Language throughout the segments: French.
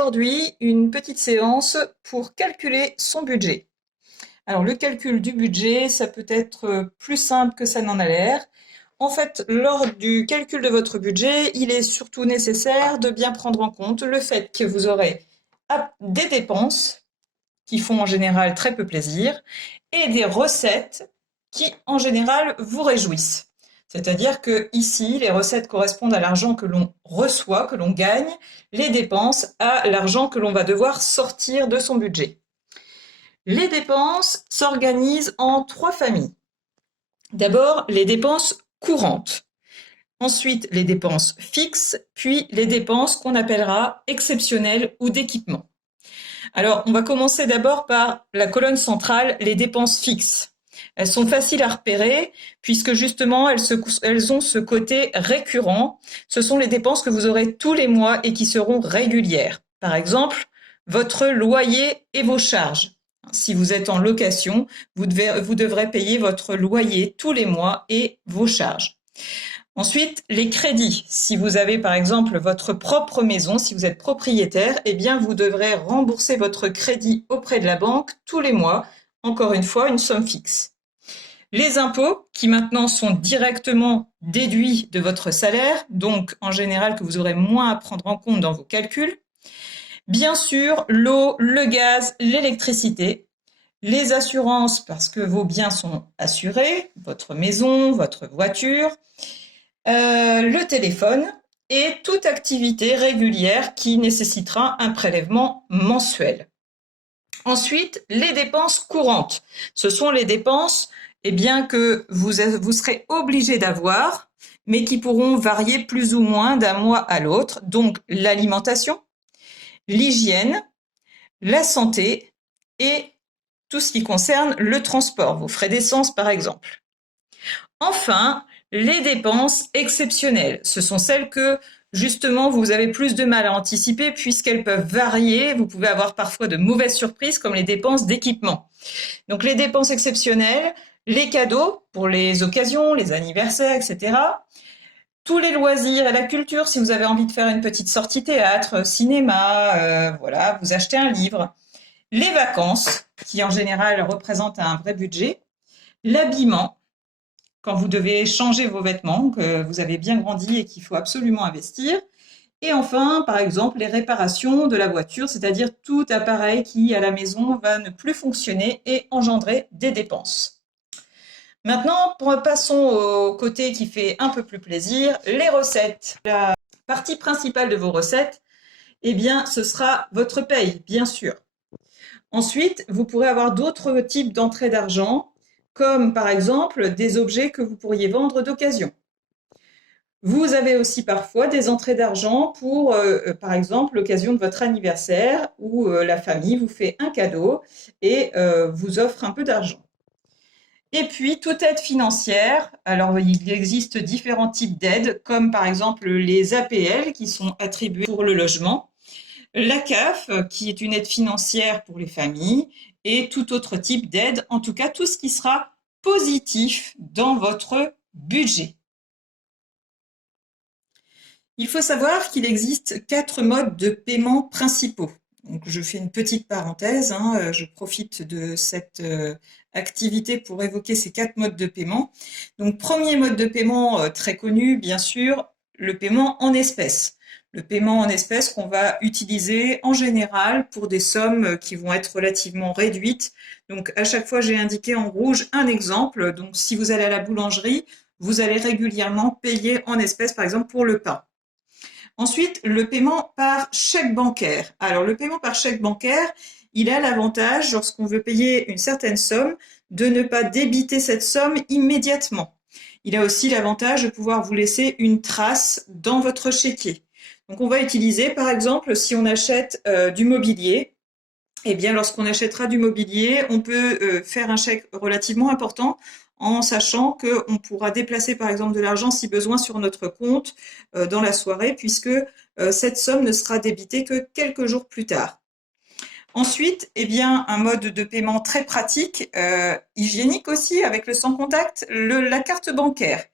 aujourd'hui une petite séance pour calculer son budget. Alors le calcul du budget, ça peut être plus simple que ça n'en a l'air. En fait, lors du calcul de votre budget, il est surtout nécessaire de bien prendre en compte le fait que vous aurez des dépenses qui font en général très peu plaisir et des recettes qui en général vous réjouissent. C'est-à-dire que ici, les recettes correspondent à l'argent que l'on reçoit, que l'on gagne, les dépenses à l'argent que l'on va devoir sortir de son budget. Les dépenses s'organisent en trois familles. D'abord, les dépenses courantes. Ensuite, les dépenses fixes, puis les dépenses qu'on appellera exceptionnelles ou d'équipement. Alors, on va commencer d'abord par la colonne centrale, les dépenses fixes. Elles sont faciles à repérer puisque justement elles ont ce côté récurrent. Ce sont les dépenses que vous aurez tous les mois et qui seront régulières. Par exemple, votre loyer et vos charges. Si vous êtes en location, vous devrez payer votre loyer tous les mois et vos charges. Ensuite, les crédits. Si vous avez par exemple votre propre maison, si vous êtes propriétaire, eh bien vous devrez rembourser votre crédit auprès de la banque tous les mois. Encore une fois, une somme fixe. Les impôts, qui maintenant sont directement déduits de votre salaire, donc en général que vous aurez moins à prendre en compte dans vos calculs. Bien sûr, l'eau, le gaz, l'électricité, les assurances parce que vos biens sont assurés, votre maison, votre voiture, le téléphone et toute activité régulière qui nécessitera un prélèvement mensuel. Ensuite, les dépenses courantes. Ce sont les dépenses que vous serez obligé d'avoir, mais qui pourront varier plus ou moins d'un mois à l'autre. Donc, l'alimentation, l'hygiène, la santé et tout ce qui concerne le transport, vos frais d'essence par exemple. Enfin, les dépenses exceptionnelles, ce sont celles que justement vous avez plus de mal à anticiper puisqu'elles peuvent varier. Vous pouvez avoir parfois de mauvaises surprises comme les dépenses d'équipement. Donc les dépenses exceptionnelles, les cadeaux pour les occasions, les anniversaires, etc. Tous les loisirs et la culture, si vous avez envie de faire une petite sortie théâtre, cinéma, voilà, vous achetez un livre. Les vacances, qui en général représentent un vrai budget. L'habillement, quand vous devez changer vos vêtements, que vous avez bien grandi et qu'il faut absolument investir. Et enfin, par exemple, les réparations de la voiture, c'est-à-dire tout appareil qui, à la maison, va ne plus fonctionner et engendrer des dépenses. Maintenant, passons au côté qui fait un peu plus plaisir, les recettes. La partie principale de vos recettes, eh bien, ce sera votre paye, bien sûr. Ensuite, vous pourrez avoir d'autres types d'entrées d'argent, comme par exemple des objets que vous pourriez vendre d'occasion. Vous avez aussi parfois des entrées d'argent pour, par exemple, l'occasion de votre anniversaire où la famille vous fait un cadeau et vous offre un peu d'argent. Et puis, toute aide financière. Alors, il existe différents types d'aides, comme par exemple les APL qui sont attribués pour le logement, la CAF qui est une aide financière pour les familles et tout autre type d'aide, en tout cas tout ce qui sera positif dans votre budget. Il faut savoir qu'il existe 4 modes de paiement principaux. Donc, je fais une petite parenthèse, je profite de cette activité pour évoquer ces 4 modes de paiement. Donc, premier mode de paiement très connu, bien sûr, le paiement en espèces. Le paiement en espèces qu'on va utiliser en général pour des sommes qui vont être relativement réduites. Donc, à chaque fois, j'ai indiqué en rouge un exemple. Donc, si vous allez à la boulangerie, vous allez régulièrement payer en espèces, par exemple, pour le pain. Ensuite, le paiement par chèque bancaire. Alors, le paiement par chèque bancaire, il a l'avantage, lorsqu'on veut payer une certaine somme, de ne pas débiter cette somme immédiatement. Il a aussi l'avantage de pouvoir vous laisser une trace dans votre chéquier. Donc, on va utiliser, par exemple, si on achète du mobilier, eh bien, lorsqu'on achètera du mobilier, on peut faire un chèque relativement important en sachant qu'on pourra déplacer par exemple de l'argent si besoin sur notre compte dans la soirée puisque cette somme ne sera débitée que quelques jours plus tard. Ensuite, eh bien, un mode de paiement très pratique, hygiénique aussi avec le sans contact, la carte bancaire.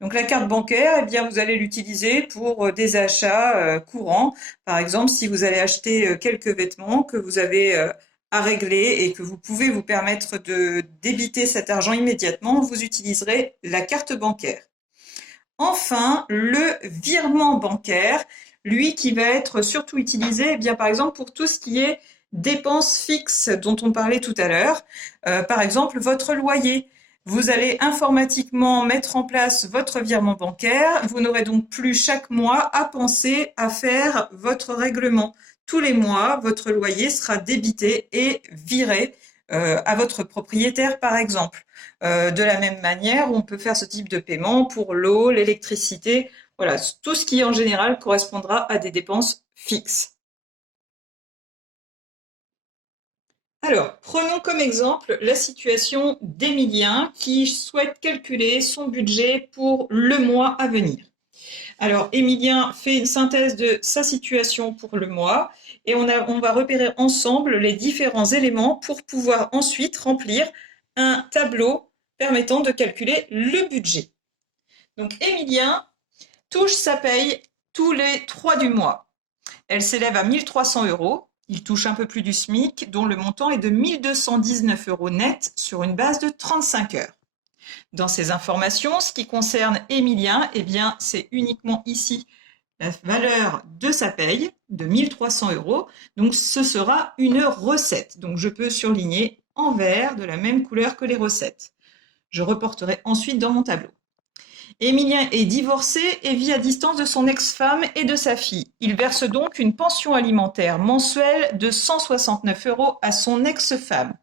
Donc la carte bancaire, eh bien, vous allez l'utiliser pour des achats courants. Par exemple, si vous allez acheter quelques vêtements que vous avez à régler et que vous pouvez vous permettre de débiter cet argent immédiatement, vous utiliserez la carte bancaire. Enfin, le virement bancaire, lui qui va être surtout utilisé, eh bien, par exemple, pour tout ce qui est dépenses fixes dont on parlait tout à l'heure. Par exemple, votre loyer. Vous allez informatiquement mettre en place votre virement bancaire. Vous n'aurez donc plus chaque mois à penser à faire votre règlement. Tous les mois, votre loyer sera débité et viré à votre propriétaire, par exemple. De la même manière, on peut faire ce type de paiement pour l'eau, l'électricité, voilà, tout ce qui en général correspondra à des dépenses fixes. Alors, prenons comme exemple la situation d'Emilien qui souhaite calculer son budget pour le mois à venir. Alors, Emilien fait une synthèse de sa situation pour le mois et on va repérer ensemble les différents éléments pour pouvoir ensuite remplir un tableau permettant de calculer le budget. Donc, Emilien touche sa paye tous les 3 du mois. Elle s'élève à 1 300 €. Il touche un peu plus du SMIC, dont le montant est de 1 219 € net sur une base de 35 heures. Dans ces informations, ce qui concerne Emilien, eh bien, c'est uniquement ici la valeur de sa paye de 1 300 €. Donc, ce sera une recette. Donc, je peux surligner en vert de la même couleur que les recettes. Je reporterai ensuite dans mon tableau. Emilien est divorcé et vit à distance de son ex-femme et de sa fille. Il verse donc une pension alimentaire mensuelle de 169 € à son ex-femme.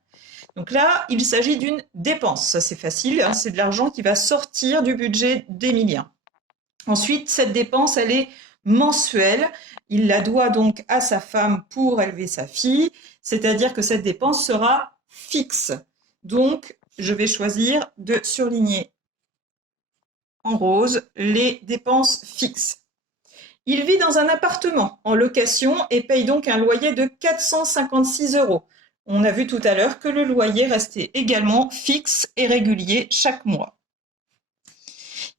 Donc là, il s'agit d'une dépense. Ça, c'est facile, hein, c'est de l'argent qui va sortir du budget d'Emilien. Ensuite, cette dépense, elle est mensuelle. Il la doit donc à sa femme pour élever sa fille, c'est-à-dire que cette dépense sera fixe. Donc, je vais choisir de surligner en rose les dépenses fixes. Il vit dans un appartement en location et paye donc un loyer de 456 €. On a vu tout à l'heure que le loyer restait également fixe et régulier chaque mois.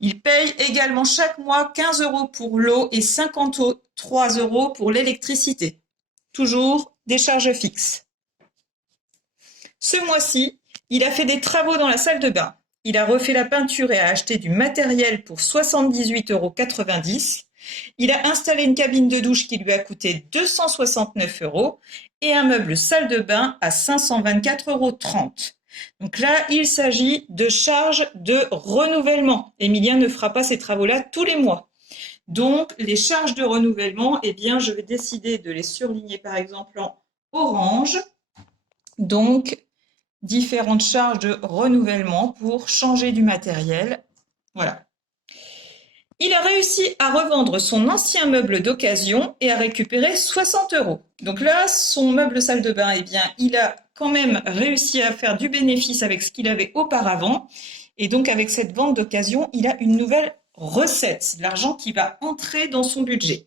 Il paye également chaque mois 15 € pour l'eau et 53 € pour l'électricité. Toujours des charges fixes. Ce mois-ci, il a fait des travaux dans la salle de bain. Il a refait la peinture et a acheté du matériel pour 78,90 €. Il a installé une cabine de douche qui lui a coûté 269 € et un meuble salle de bain à 524,30 €. Donc là, il s'agit de charges de renouvellement. Emilien ne fera pas ces travaux-là tous les mois. Donc, les charges de renouvellement, eh bien, je vais décider de les surligner par exemple en orange. Donc, différentes charges de renouvellement pour changer du matériel. Voilà. Il a réussi à revendre son ancien meuble d'occasion et à récupérer 60 €. Donc là, son meuble salle de bain, eh bien, il a quand même réussi à faire du bénéfice avec ce qu'il avait auparavant. Et donc, avec cette vente d'occasion, il a une nouvelle recette, l'argent qui va entrer dans son budget.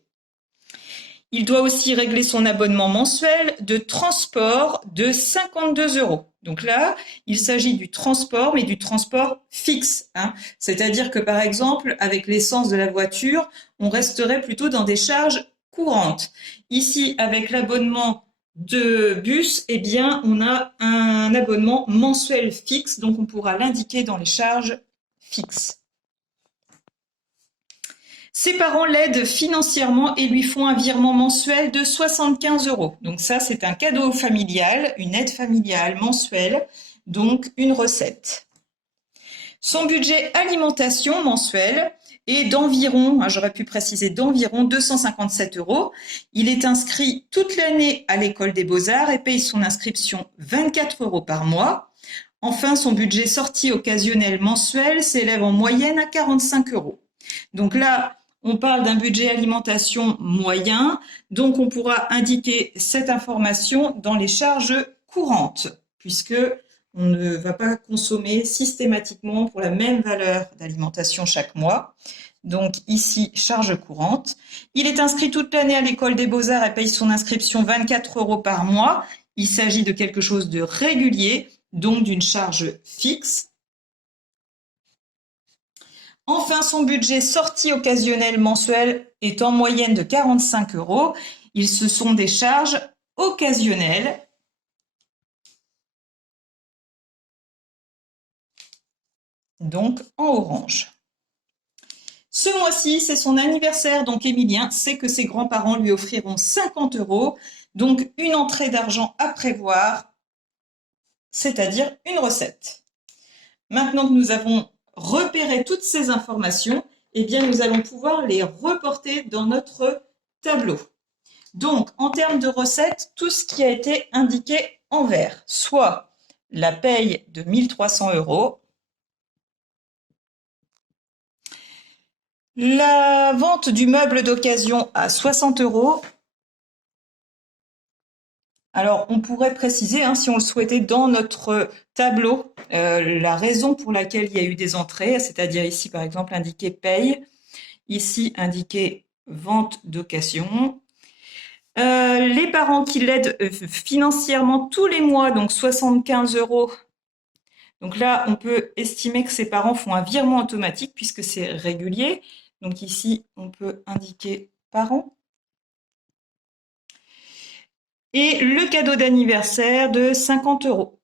Il doit aussi régler son abonnement mensuel de transport de 52 €. Donc là, il s'agit du transport, mais du transport fixe, hein. C'est-à-dire que par exemple, avec l'essence de la voiture, on resterait plutôt dans des charges courantes. Ici, avec l'abonnement de bus, eh bien, on a un abonnement mensuel fixe, donc on pourra l'indiquer dans les charges fixes. Ses parents l'aident financièrement et lui font un virement mensuel de 75 €. Donc ça, c'est un cadeau familial, une aide familiale mensuelle, donc une recette. Son budget alimentation mensuel est d'environ, j'aurais pu préciser d'environ 257 €. Il est inscrit toute l'année à l'école des beaux-arts et paye son inscription 24 € par mois. Enfin, son budget sortie occasionnel mensuel s'élève en moyenne à 45 €. Donc là, on parle d'un budget alimentation moyen, donc on pourra indiquer cette information dans les charges courantes, puisque on ne va pas consommer systématiquement pour la même valeur d'alimentation chaque mois. Donc ici, charge courante. Il est inscrit toute l'année à l'école des beaux-arts et paye son inscription 24 € par mois. Il s'agit de quelque chose de régulier, donc d'une charge fixe. Enfin, son budget sorti occasionnel mensuel est en moyenne de 45 euros. Ce sont des charges occasionnelles. Donc en orange. Ce mois-ci, c'est son anniversaire, donc Emilien sait que ses grands-parents lui offriront 50 euros, donc une entrée d'argent à prévoir, c'est-à-dire une recette. Maintenant que nous avons repéré toutes ces informations, eh bien nous allons pouvoir les reporter dans notre tableau. Donc, en termes de recettes, tout ce qui a été indiqué en vert, soit la paye de 1300 euros, la vente du meuble d'occasion à 60 euros. Alors, on pourrait préciser, si on le souhaitait, dans notre tableau, la raison pour laquelle il y a eu des entrées, c'est-à-dire ici, par exemple, indiqué paye, ici, indiqué vente d'occasion. Les parents qui l'aident financièrement tous les mois, donc 75 euros. Donc là, on peut estimer que ses parents font un virement automatique puisque c'est régulier. Donc ici, on peut indiquer parents. Et le cadeau d'anniversaire de 50 euros.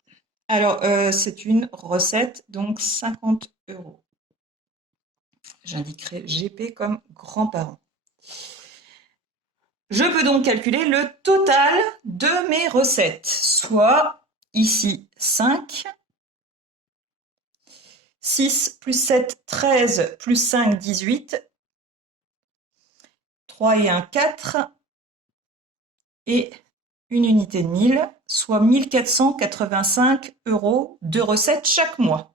Alors, c'est une recette, donc 50 euros. J'indiquerai GP comme grands-parents. Je peux donc calculer le total de mes recettes, soit ici 5, 6 plus 7, 13, plus 5, 18, 3 et 1, 4, et une unité de 1000, soit 1485 euros de recettes chaque mois.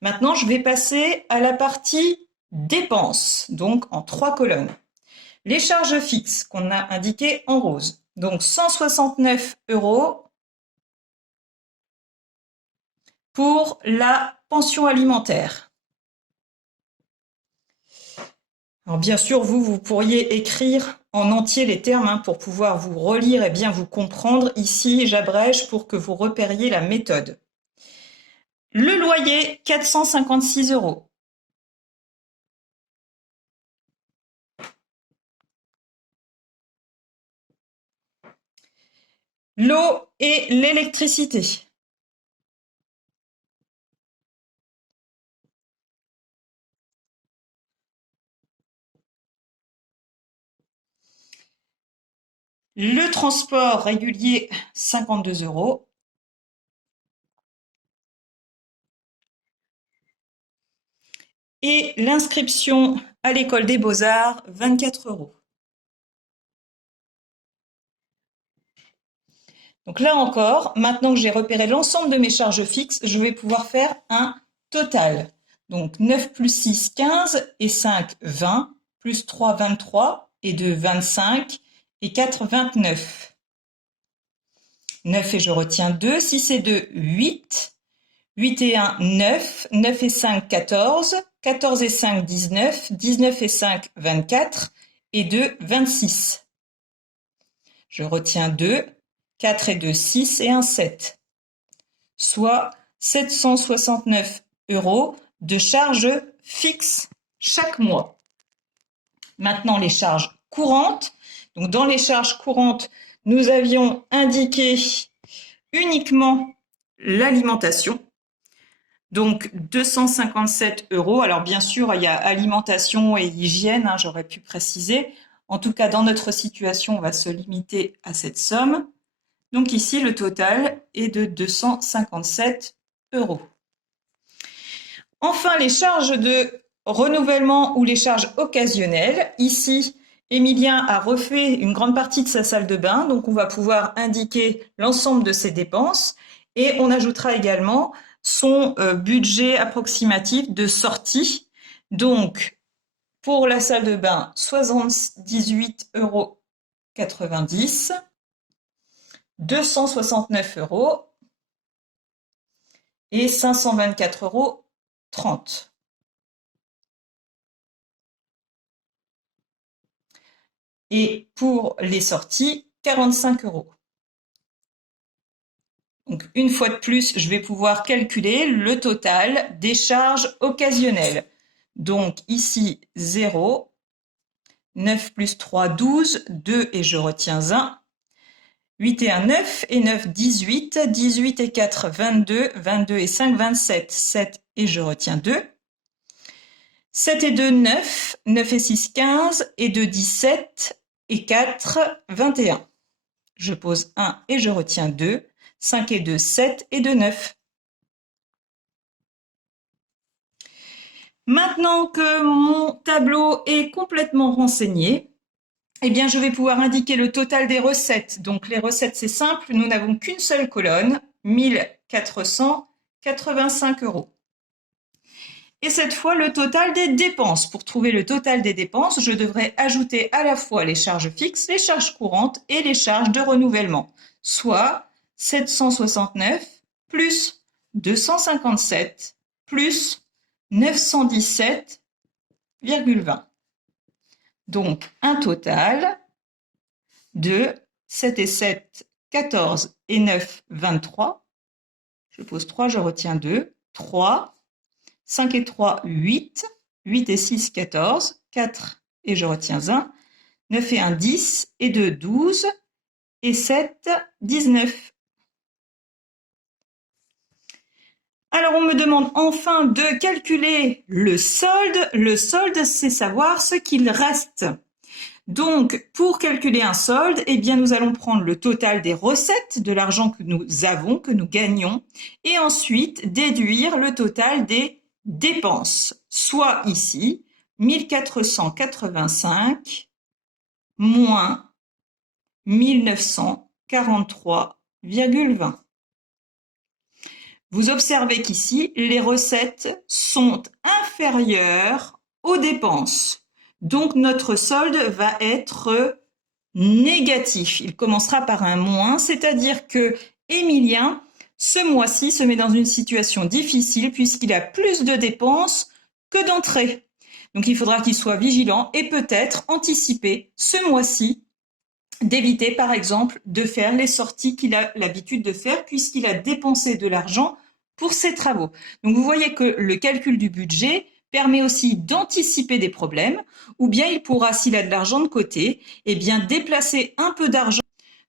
Maintenant, je vais passer à la partie dépenses, donc en 3 colonnes. Les charges fixes qu'on a indiquées en rose, donc 169 euros pour la pension alimentaire. Alors bien sûr, vous pourriez écrire en entier les termes pour pouvoir vous relire et bien vous comprendre. Ici, j'abrège pour que vous repériez la méthode. Le loyer, 456 euros. L'eau et l'électricité. Le transport régulier, 52 euros. Et l'inscription à l'école des beaux-arts, 24 euros. Donc là encore, maintenant que j'ai repéré l'ensemble de mes charges fixes, je vais pouvoir faire un total. Donc 9 plus 6, 15, et 5, 20, plus 3, 23, et 2, 25, et 4, 29. 9 et je retiens 2, 6 et 2, 8, 8 et 1, 9, 9 et 5, 14, 14 et 5, 19, 19 et 5, 24, et 2, 26. Je retiens 2, 4 et 2, 6 et 1, 7. Soit 769 euros de charges fixes chaque mois. Maintenant, les charges courantes. Donc, dans les charges courantes, nous avions indiqué uniquement l'alimentation. Donc, 257 euros. Alors, bien sûr, il y a alimentation et hygiène, j'aurais pu préciser. En tout cas, dans notre situation, on va se limiter à cette somme. Donc ici, le total est de 257 euros. Enfin, les charges de renouvellement ou les charges occasionnelles. Ici, Emilien a refait une grande partie de sa salle de bain, donc on va pouvoir indiquer l'ensemble de ses dépenses et on ajoutera également son budget approximatif de sortie. Donc, pour la salle de bain, 78,90 euros. 269 euros et 524,30 euros. Et pour les sorties, 45 euros. Donc, une fois de plus, je vais pouvoir calculer le total des charges occasionnelles. Donc ici 0, 9 plus 3, 12, 2 et je retiens 1. 8 et 1, 9, et 9, 18, 18 et 4, 22, 22 et 5, 27, 7 et je retiens 2. 7 et 2, 9, 9 et 6, 15, et 2, 17, et 4, 21. Je pose 1 et je retiens 2, 5 et 2, 7, et 2, 9. Maintenant que mon tableau est complètement renseigné, eh bien, je vais pouvoir indiquer le total des recettes. Donc, les recettes, c'est simple, nous n'avons qu'une seule colonne, 1485 €. Et cette fois, le total des dépenses. Pour trouver le total des dépenses, je devrais ajouter à la fois les charges fixes, les charges courantes et les charges de renouvellement, soit 769 plus 257 plus 917,20. Donc, un total de 7 et 7, 14 et 9, 23. Je pose 3, je retiens 2. 3, 5 et 3, 8. 8 et 6, 14. 4 et je retiens 1. 9 et 1, 10. Et 2, 12. Et 7, 19. Alors, on me demande enfin de calculer le solde. Le solde, c'est savoir ce qu'il reste. Donc, pour calculer un solde, eh bien, nous allons prendre le total des recettes, de l'argent que nous avons, que nous gagnons, et ensuite déduire le total des dépenses, soit ici 1485 moins 1943,20. Vous observez qu'ici, les recettes sont inférieures aux dépenses. Donc, notre solde va être négatif. Il commencera par un moins, c'est-à-dire que Émilien, ce mois-ci, se met dans une situation difficile puisqu'il a plus de dépenses que d'entrées. Donc, il faudra qu'il soit vigilant et peut-être anticiper ce mois-ci d'éviter, par exemple, de faire les sorties qu'il a l'habitude de faire puisqu'il a dépensé de l'argent pour ses travaux. Donc, vous voyez que le calcul du budget permet aussi d'anticiper des problèmes, ou bien il pourra, s'il a de l'argent de côté, eh bien déplacer un peu d'argent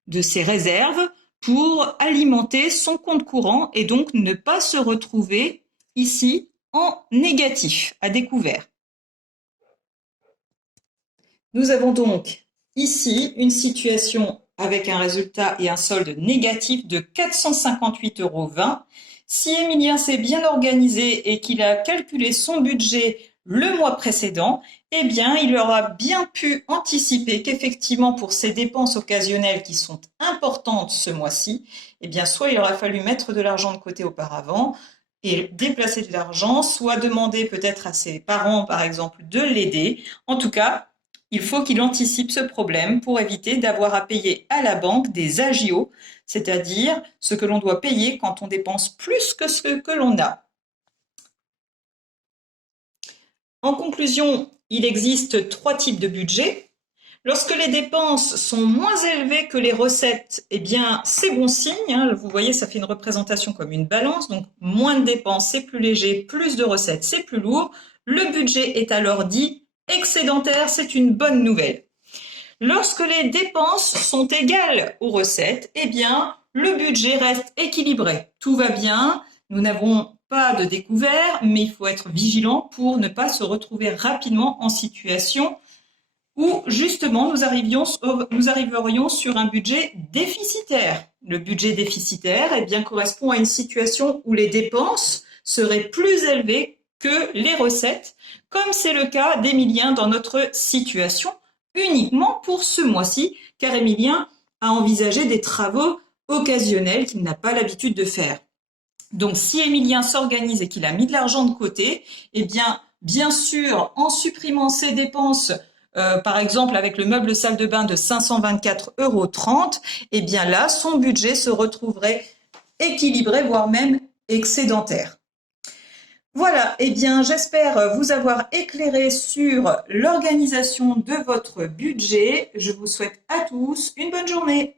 de ses réserves pour alimenter son compte courant et donc ne pas se retrouver ici en négatif, à découvert. Nous avons donc ici une situation avec un résultat et un solde négatif de 458,20 €. Si Émilien s'est bien organisé et qu'il a calculé son budget le mois précédent, eh bien, il aura bien pu anticiper qu'effectivement, pour ces dépenses occasionnelles qui sont importantes ce mois-ci, eh bien, soit il aura fallu mettre de l'argent de côté auparavant et déplacer de l'argent, soit demander peut-être à ses parents, par exemple, de l'aider. En tout cas, il faut qu'il anticipe ce problème pour éviter d'avoir à payer à la banque des agios, c'est-à-dire ce que l'on doit payer quand on dépense plus que ce que l'on a. En conclusion, il existe 3 types de budget. Lorsque les dépenses sont moins élevées que les recettes, eh bien, c'est bon signe, hein. Vous voyez, ça fait une représentation comme une balance. Donc, moins de dépenses, c'est plus léger, plus de recettes, c'est plus lourd. Le budget est alors dit excédentaire, c'est une bonne nouvelle. Lorsque les dépenses sont égales aux recettes, eh bien, le budget reste équilibré. Tout va bien, nous n'avons pas de découvert, mais il faut être vigilant pour ne pas se retrouver rapidement en situation où justement nous arriverions sur un budget déficitaire. Le budget déficitaire eh bien, correspond à une situation où les dépenses seraient plus élevées que les recettes, comme c'est le cas d'Émilien dans notre situation, uniquement pour ce mois-ci, car Émilien a envisagé des travaux occasionnels qu'il n'a pas l'habitude de faire. Donc, si Émilien s'organise et qu'il a mis de l'argent de côté, eh bien sûr, en supprimant ses dépenses, par exemple avec le meuble salle de bain de 524,30 €, eh bien là, son budget se retrouverait équilibré, voire même excédentaire. Voilà, eh bien j'espère vous avoir éclairé sur l'organisation de votre budget. Je vous souhaite à tous une bonne journée.